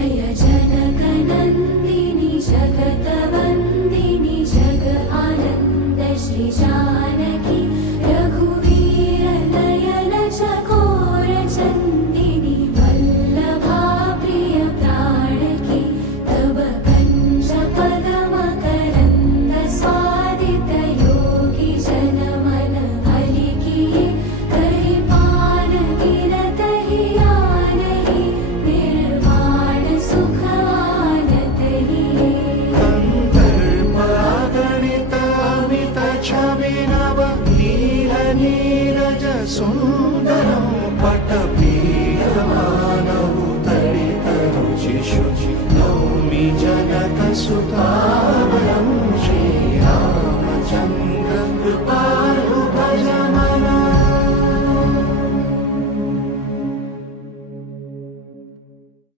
जय जनकनन्दिनि जगतवन्दिनि जग आनन्द श्री जानकी रघुवीर नयन चकोर चन्दिनि वल्लभा प्रिय प्राणकी तव कञ्ज पदम करन्द स्वादित योगी जनमन अलिकिये कहि पान गिरत हियानहि निर्वाण सुख आनत हिये गणित अमित छवि नव नील नीरज सुन्दरं पटपीठमानौ तडित रुचि शुचि नौमि जनकसुता